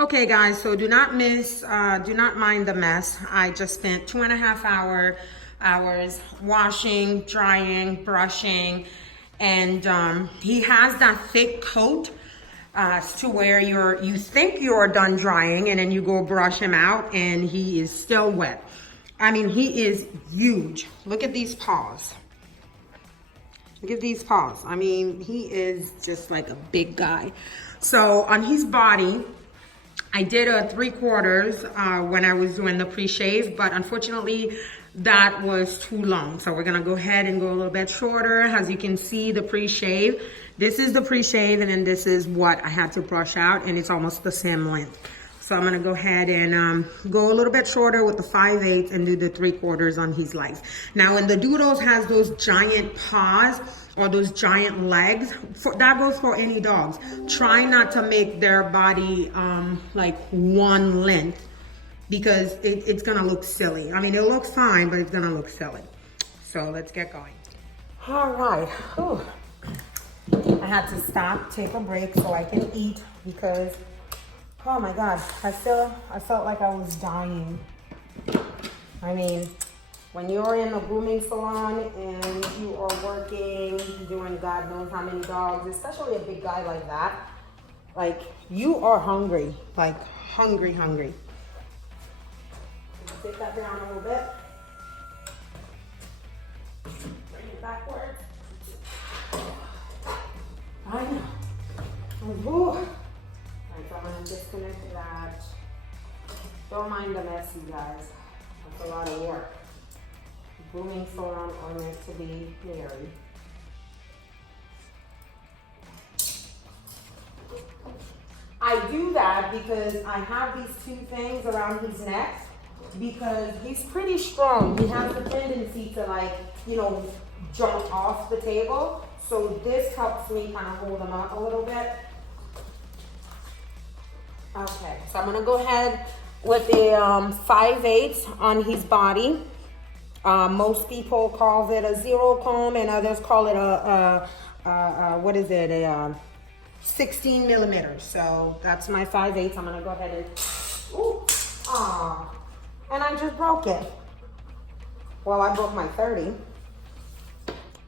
Okay guys, so do not mind the mess. I just spent 2.5 hours washing, drying, brushing, and he has that thick coat to where you think you're done drying and then you go brush him out and he is still wet. I mean, he is huge. Look at these paws. Look at these paws. I mean, he is just like a big guy. So on his body, I did a 3/4 when I was doing the pre-shave, but unfortunately that was too long. So we're gonna go ahead and go a little bit shorter. As you can see, the pre-shave, this is the pre-shave, and then this is what I had to brush out, and it's almost the same length. So I'm gonna go ahead and go a little bit shorter with the 5/8 and do the 3/4 on his legs. Now when the Doodles has those giant paws or those giant legs, that goes for any dogs. Try not to make their body like one length because it's gonna look silly. I mean, it looks fine, but it's gonna look silly. So let's get going. All right. Whew. I had to stop, take a break so I can eat because, oh my God, I felt like I was dying. I mean, when you're in a grooming salon and you are working, doing God knows how many dogs, especially a big guy like that, like you are hungry, like hungry. Take that down a little bit. Bring it backwards. I know. Ooh. Alright, so I'm gonna disconnect that. Don't mind the mess, you guys. That's a lot of work. Grooming salon are meant to be hairy. I do that because I have these two things around his neck because he's pretty strong. He has the tendency to, like, you know, jump off the table. So this helps me kind of hold him up a little bit. Okay, so I'm gonna go ahead with the 5/8 on his body. Most people call it a 0 comb and others call it what is it, a 16 millimeters. So that's my 5/8. I'm gonna go ahead and, ooh, and I just broke it. Well, I broke my 30.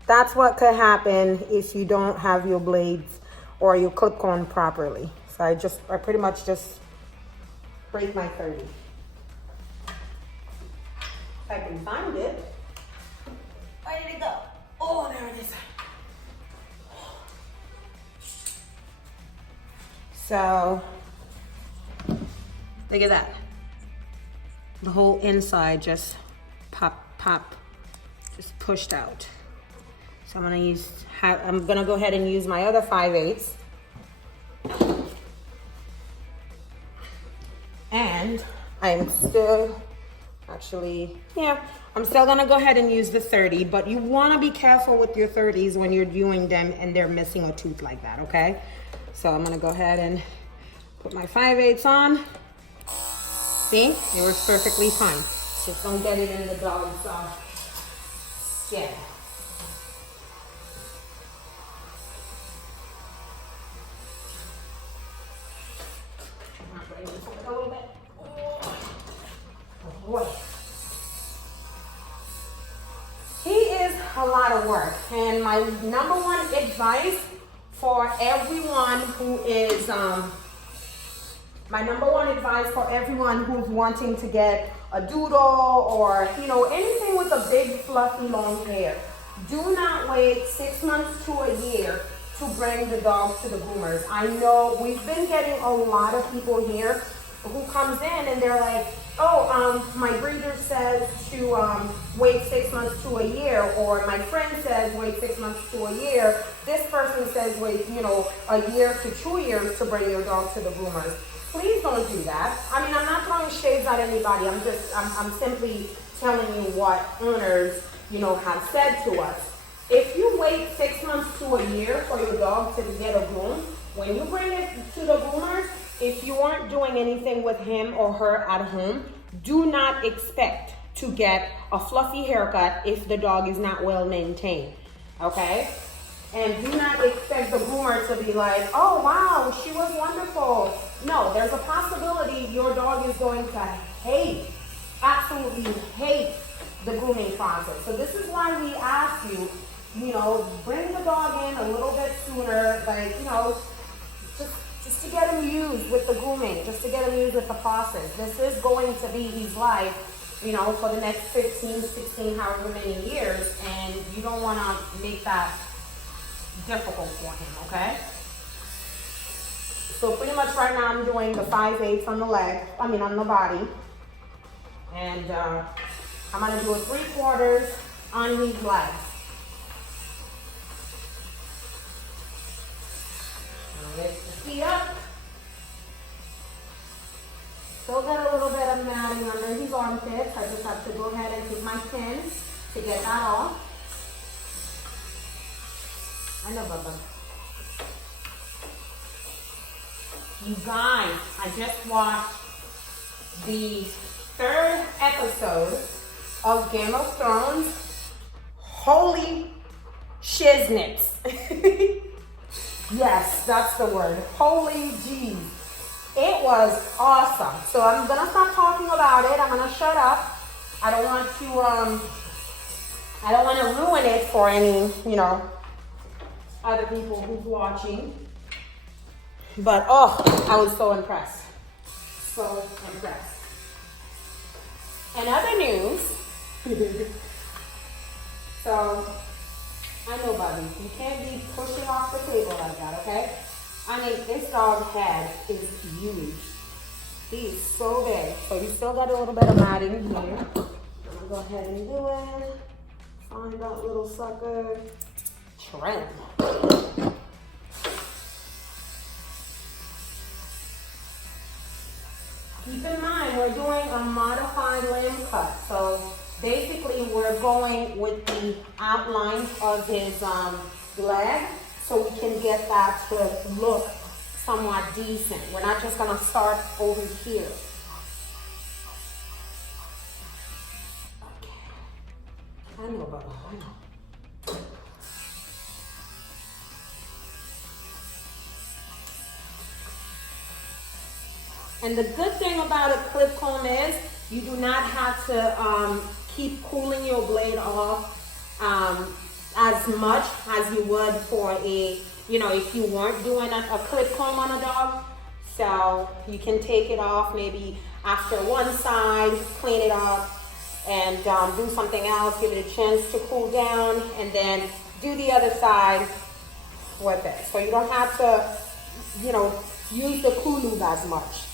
That's what could happen if you don't have your blades or your clip on properly. So I pretty much just break my 30. If I can find it. Where did it go? Oh, there it is. So, look at that. The whole inside just pop, just pushed out. So I'm gonna go ahead and use my other 5/8. And I'm still, actually, yeah, I'm still gonna go ahead and use the 30, but you wanna be careful with your 30s when you're doing them and they're missing a tooth like that, okay? So I'm gonna go ahead and put my 5/8 on. See, it works perfectly fine. Just don't get it in the dog's skin. A little bit. Oh boy. He is a lot of work, and my number one advice for everyone who's wanting to get a Doodle or, you know, anything with a big fluffy long hair, do not wait 6 months to a year to bring the dog to the groomers. I know we've been getting a lot of people here who comes in and they're like, oh, my breeder says to wait 6 months to a year, or my friend says wait 6 months to a year. This person says wait, you know, a year to 2 years to bring your dog to the groomers. Please don't do that. I mean, I'm not throwing shades at anybody. I'm simply telling you what owners, you know, have said to us. If you wait 6 months to a year for your dog to get a groom, when you bring it to the groomers, if you aren't doing anything with him or her at home, do not expect to get a fluffy haircut if the dog is not well maintained, okay? And do not expect the groomer to be like, oh wow, she was wonderful. No, there's a possibility going to hate, absolutely hate the grooming process. So this is why we ask you, you know, bring the dog in a little bit sooner, like, you know, just to get him used with the grooming, just to get him used with the process. This is going to be his life, you know, for the next 15, 16, however many years, and you don't want to make that difficult for him, okay? So pretty much right now I'm doing the 5/8 on the leg, on the body. And I'm gonna do a 3/4 on these legs. Lift the feet up. Still got a little bit of matting under his armpits. I just have to go ahead and take my pins to get that off. I know, Bubba. You guys, I just watched the 3rd episode of Game of Thrones. Holy shiznits. Yes, that's the word. Holy jeez. It was awesome. So I'm gonna stop talking about it. I'm gonna shut up. I don't want to ruin it for any, you know, other people who's watching. But oh, I was so impressed. So impressed. And other news. So I know, Bobby, you can't be pushing off the table like that, okay? I mean, this dog's head is huge. He's so big. So you still got a little bit of matting here. I'm gonna go ahead and do it. Find that little sucker. Trim. Keep in mind, we're doing a modified limb cut. So basically, we're going with the outlines of his leg so we can get that to look somewhat decent. We're not just gonna start over here. Okay. I know, Bubba, I know. And the good thing about a clip comb is you do not have to keep cooling your blade off as much as you would for a, you know, if you weren't doing a clip comb on a dog. So you can take it off maybe after one side, clean it up, and do something else, give it a chance to cool down, and then do the other side with it. So you don't have to, you know, use the Kulu as much.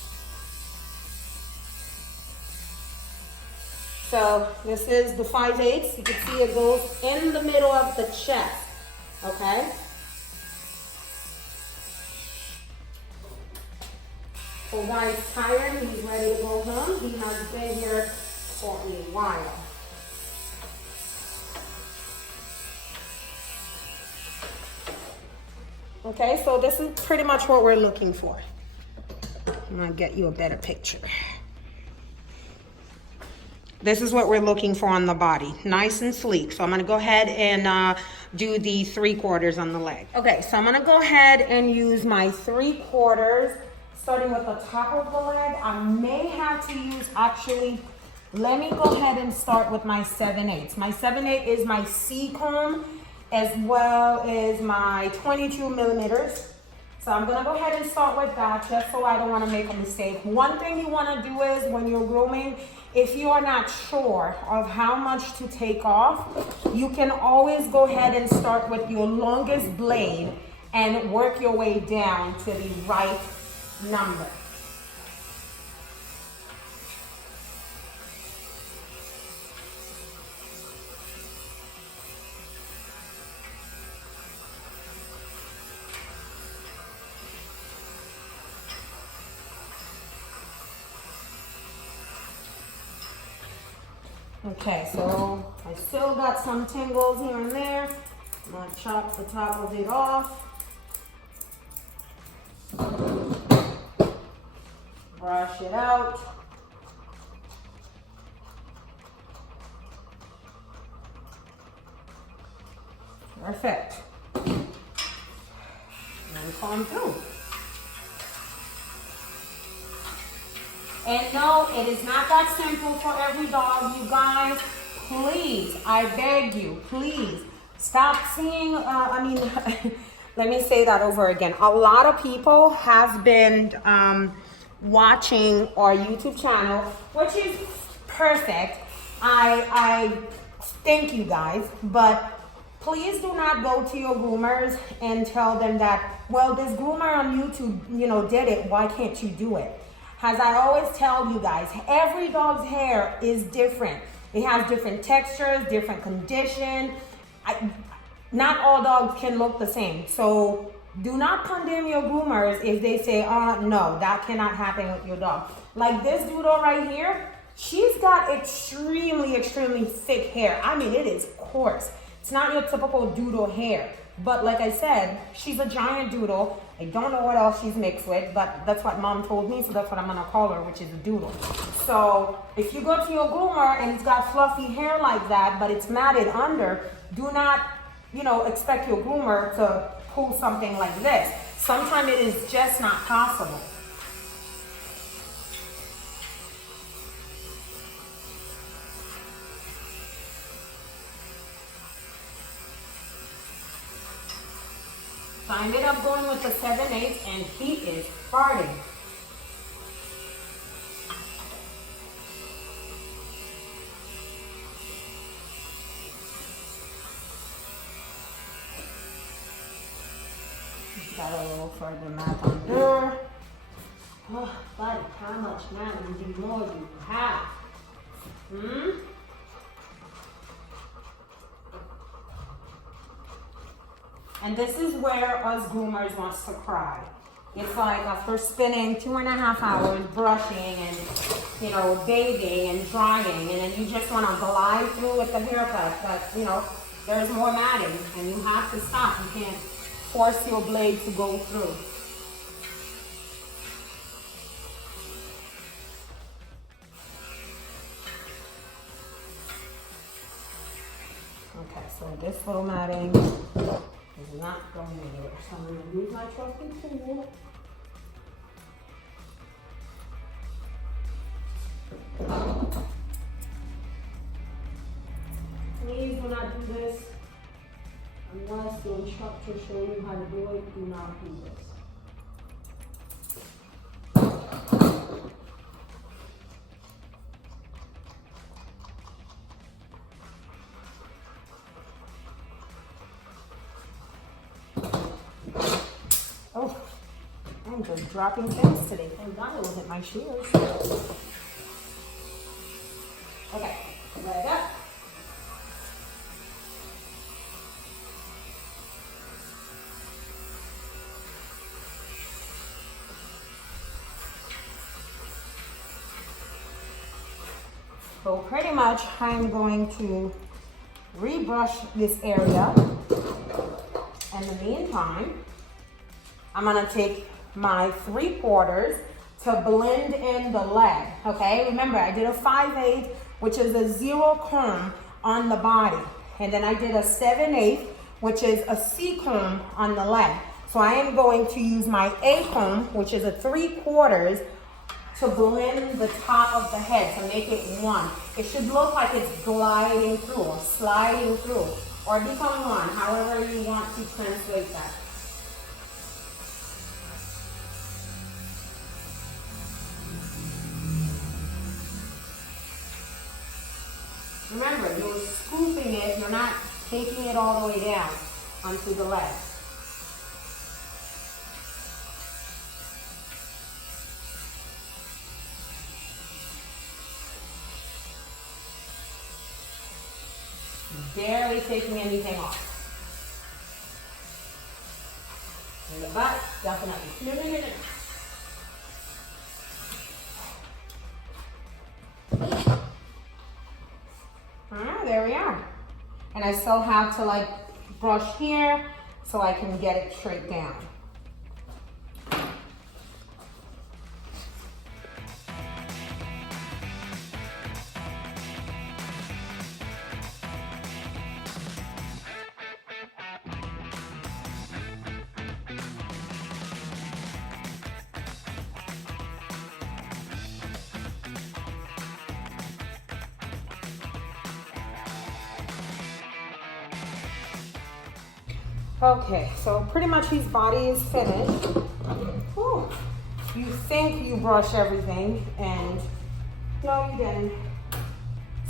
So this is the 5/8. You can see it goes in the middle of the chest, okay? So guy's tired, he's ready to go home. He has been here for a while. Okay, so this is pretty much what we're looking for. I'm gonna get you a better picture. This is what we're looking for on the body, nice and sleek. So I'm gonna go ahead and do the 3/4 on the leg. Okay, so I'm gonna go ahead and use my 3/4, starting with the top of the leg. I may have to use, actually, let me go ahead and start with my 7/8. My 7/8 is my C comb, as well as my 22 millimeters. So I'm gonna go ahead and start with that, just so I don't wanna make a mistake. One thing you wanna do is, when you're grooming, if you are not sure of how much to take off, you can always go ahead and start with your longest blade and work your way down to the right number. Okay, so I still got some tingles here and there. I'm gonna chop the top of it off. Brush it out. Perfect. And comb through. And no, it is not that simple for every dog. You guys, please, I beg you, please, stop seeing, let me say that over again. A lot of people have been watching our YouTube channel, which is perfect. I thank you guys, but please do not go to your groomers and tell them that, well, this groomer on YouTube, did it. Why can't you do it? As I always tell you guys, every dog's hair is different. It has different textures, different condition. Not all dogs can look the same. So do not condemn your groomers if they say, oh, no, that cannot happen with your dog. Like this Doodle right here, she's got extremely, extremely thick hair. I mean, it is coarse. It's not your typical Doodle hair. But like I said, she's a giant Doodle. I don't know what else she's mixed with, but that's what Mom told me, so that's what I'm gonna call her, which is a Doodle. So if you go to your groomer and it's got fluffy hair like that, but it's matted under, do not, expect your groomer to pull something like this. Sometimes it is just not possible. So I ended up going with the 7/8 and he is farting. Got a little further mat on there. Oh, buddy, how much mat more do you have? And this is where us groomers wants to cry. It's like after spending 2.5 hours brushing and, bathing and drying, and then you just want to glide through with the haircut, but, there's more matting, and you have to stop. You can't force your blade to go through. Okay, so this little matting is not going anywhere. So I'm going to use my trusty tool. Please do not do this unless the instructor shows you how to do it. Do not do this. Oh, I'm just dropping things today. Thank God it wasn't my shears. Okay, leg up. So pretty much I'm going to rebrush this area. In the meantime, I'm gonna take my 3/4 to blend in the leg, okay? Remember, I did a 5/8, which is a 0 comb on the body. And then I did a 7/8, which is a C comb on the leg. So I am going to use my A comb, which is a 3/4, to blend the top of the head, to make it one. It should look like it's gliding through or sliding through, or become one, however you want to translate that. Remember, you're scooping it, you're not taking it all the way down onto the leg. Barely taking anything off. In the back, definitely. There we are. And I still have to brush here so I can get it straight down. Okay, so pretty much his body is finished. Whew. You think you brush everything, and no, you didn't.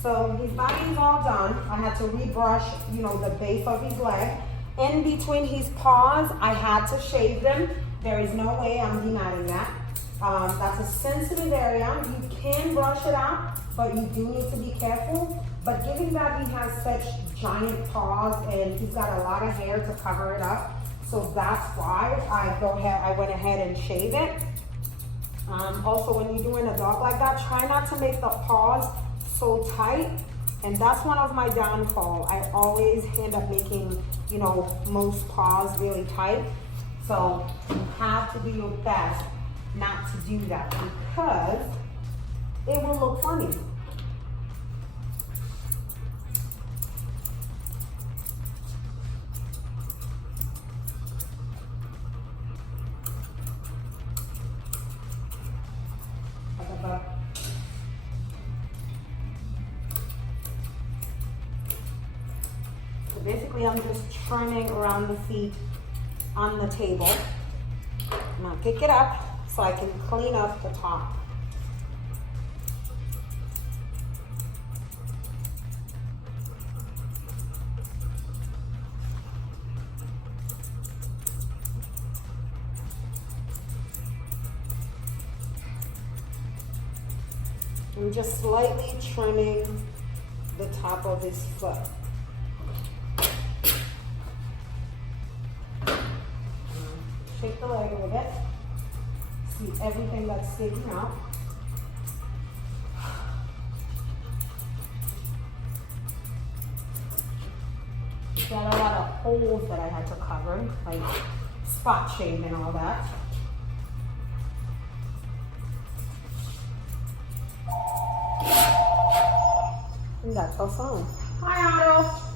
So his body is all done. I had to rebrush, you know, the base of his leg. In between his paws, I had to shave them. There is no way I'm denying that. That's a sensitive area. You can brush it out, but you do need to be careful. But given that he has such giant paws and he's got a lot of hair to cover it up, so that's why I went ahead and shaved it. Also, when you're doing a dog like that, try not to make the paws so tight, and that's one of my downfall. I always end up making, you know, most paws really tight. So you have to do your best not to do that, because it will look funny. So basically I'm just trimming around the feet on the table. And I'll pick it up so I can clean up the top. I'm just slightly trimming the top of his foot. Shake the leg a little bit. See everything that's sticking out. Got a lot of holes that I had to cover, like spot shave and all that. And that's our phone. Hi, Otto.